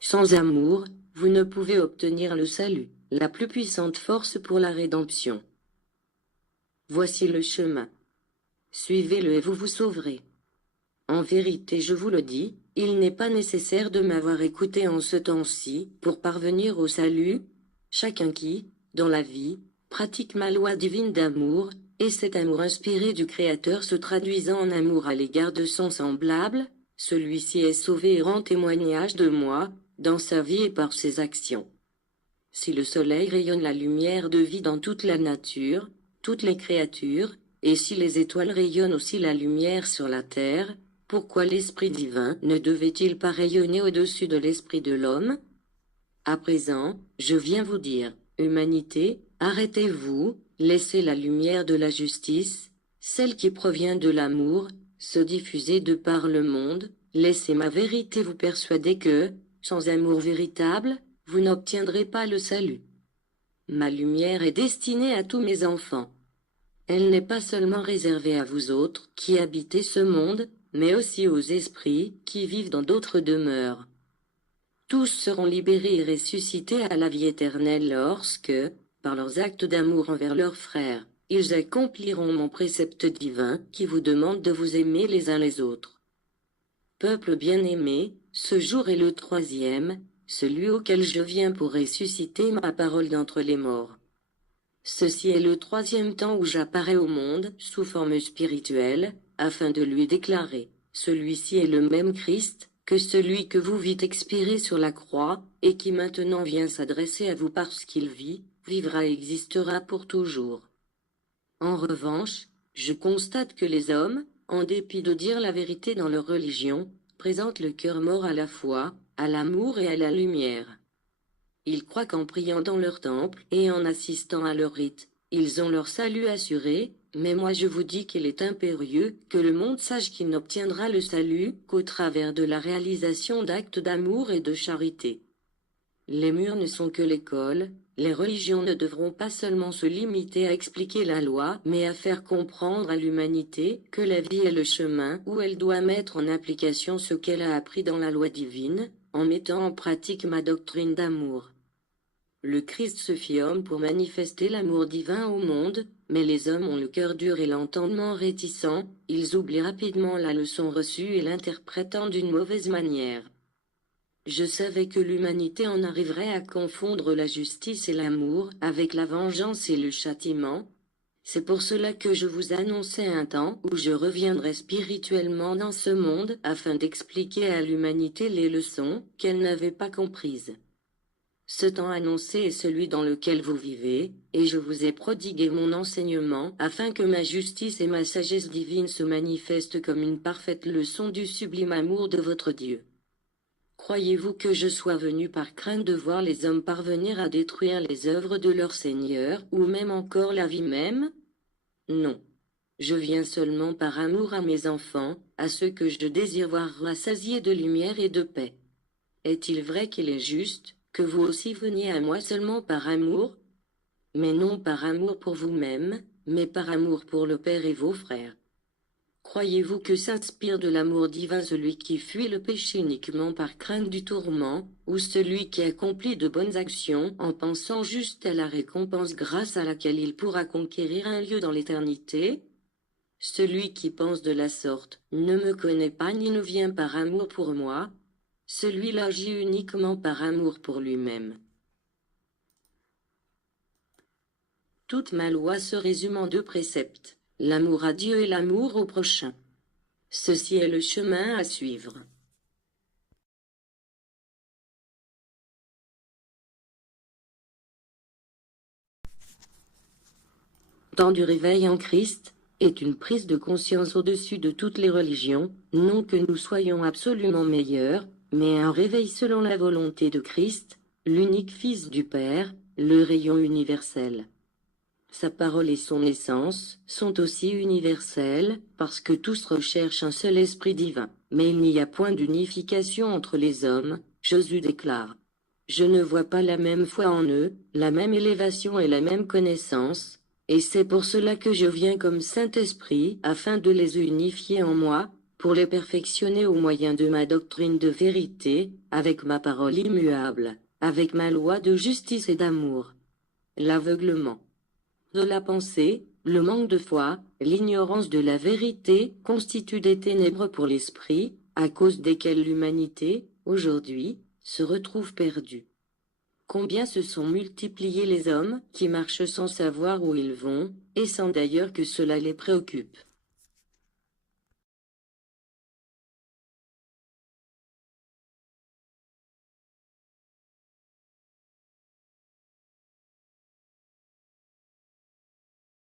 Sans amour, vous ne pouvez obtenir le salut, la plus puissante force pour la rédemption. Voici le chemin. Suivez-le et vous vous sauverez. En vérité, je vous le dis, il n'est pas nécessaire de m'avoir écouté en ce temps-ci pour parvenir au salut. Chacun qui, dans la vie, pratique ma loi divine d'amour, et cet amour inspiré du Créateur se traduisant en amour à l'égard de son semblable, celui-ci est sauvé et rend témoignage de moi, dans sa vie et par ses actions. Si le soleil rayonne la lumière de vie dans toute la nature, toutes les créatures, et si les étoiles rayonnent aussi la lumière sur la terre, pourquoi l'Esprit divin ne devait-il pas rayonner au-dessus de l'esprit de l'homme? À présent, je viens vous dire, humanité, arrêtez-vous, laissez la lumière de la justice, celle qui provient de l'amour, se diffuser de par le monde, laissez ma vérité vous persuader que, sans amour véritable, vous n'obtiendrez pas le salut. Ma lumière est destinée à tous mes enfants. Elle n'est pas seulement réservée à vous autres, qui habitez ce monde, mais aussi aux esprits, qui vivent dans d'autres demeures. Tous seront libérés et ressuscités à la vie éternelle lorsque, par leurs actes d'amour envers leurs frères, ils accompliront mon précepte divin qui vous demande de vous aimer les uns les autres. Peuple bien-aimé, ce jour est le 3e, celui auquel je viens pour ressusciter ma parole d'entre les morts. Ceci est le 3e temps où j'apparais au monde sous forme spirituelle, afin de lui déclarer, celui-ci est le même Christ, que celui que vous vîtes expirer sur la croix, et qui maintenant vient s'adresser à vous parce qu'il vit, vivra et existera pour toujours. En revanche, je constate que les hommes, en dépit de dire la vérité dans leur religion, présentent le cœur mort à la foi, à l'amour et à la lumière. Ils croient qu'en priant dans leur temple et en assistant à leurs rites, ils ont leur salut assuré, mais moi je vous dis qu'il est impérieux que le monde sache qu'il n'obtiendra le salut qu'au travers de la réalisation d'actes d'amour et de charité. Les murs ne sont que l'école, les religions ne devront pas seulement se limiter à expliquer la loi, mais à faire comprendre à l'humanité que la vie est le chemin où elle doit mettre en application ce qu'elle a appris dans la loi divine, en mettant en pratique ma doctrine d'amour. Le Christ se fit homme pour manifester l'amour divin au monde, mais les hommes ont le cœur dur et l'entendement réticent, ils oublient rapidement la leçon reçue et l'interprétent d'une mauvaise manière. Je savais que l'humanité en arriverait à confondre la justice et l'amour avec la vengeance et le châtiment. C'est pour cela que je vous annonçais un temps où je reviendrai spirituellement dans ce monde afin d'expliquer à l'humanité les leçons qu'elle n'avait pas comprises. Ce temps annoncé est celui dans lequel vous vivez, et je vous ai prodigué mon enseignement afin que ma justice et ma sagesse divine se manifestent comme une parfaite leçon du sublime amour de votre Dieu. Croyez-vous que je sois venu par crainte de voir les hommes parvenir à détruire les œuvres de leur Seigneur, ou même encore la vie même? Non. Je viens seulement par amour à mes enfants, à ceux que je désire voir rassasiés de lumière et de paix. Est-il vrai qu'il est juste que vous aussi veniez à moi seulement par amour? Mais non par amour pour vous-même, mais par amour pour le Père et vos frères. Croyez-vous que s'inspire de l'amour divin celui qui fuit le péché uniquement par crainte du tourment, ou celui qui accomplit de bonnes actions en pensant juste à la récompense grâce à laquelle il pourra conquérir un lieu dans l'éternité? Celui qui pense de la sorte ne me connaît pas ni ne vient par amour pour moi. Celui-là agit uniquement par amour pour lui-même. Toute ma loi se résume en 2 préceptes, l'amour à Dieu et l'amour au prochain. Ceci est le chemin à suivre. Temps du réveil en Christ est une prise de conscience au-dessus de toutes les religions, non que nous soyons absolument meilleurs, mais un réveil selon la volonté de Christ, l'unique Fils du Père, le rayon universel. Sa parole et son essence sont aussi universelles, parce que tous recherchent un seul esprit divin. Mais il n'y a point d'unification entre les hommes, Jésus déclare. Je ne vois pas la même foi en eux, la même élévation et la même connaissance, et c'est pour cela que je viens comme Saint-Esprit, afin de les unifier en moi, pour les perfectionner au moyen de ma doctrine de vérité, avec ma parole immuable, avec ma loi de justice et d'amour. L'aveuglement de la pensée, le manque de foi, l'ignorance de la vérité constituent des ténèbres pour l'esprit, à cause desquelles l'humanité, aujourd'hui, se retrouve perdue. Combien se sont multipliés les hommes qui marchent sans savoir où ils vont, et sans d'ailleurs que cela les préoccupe.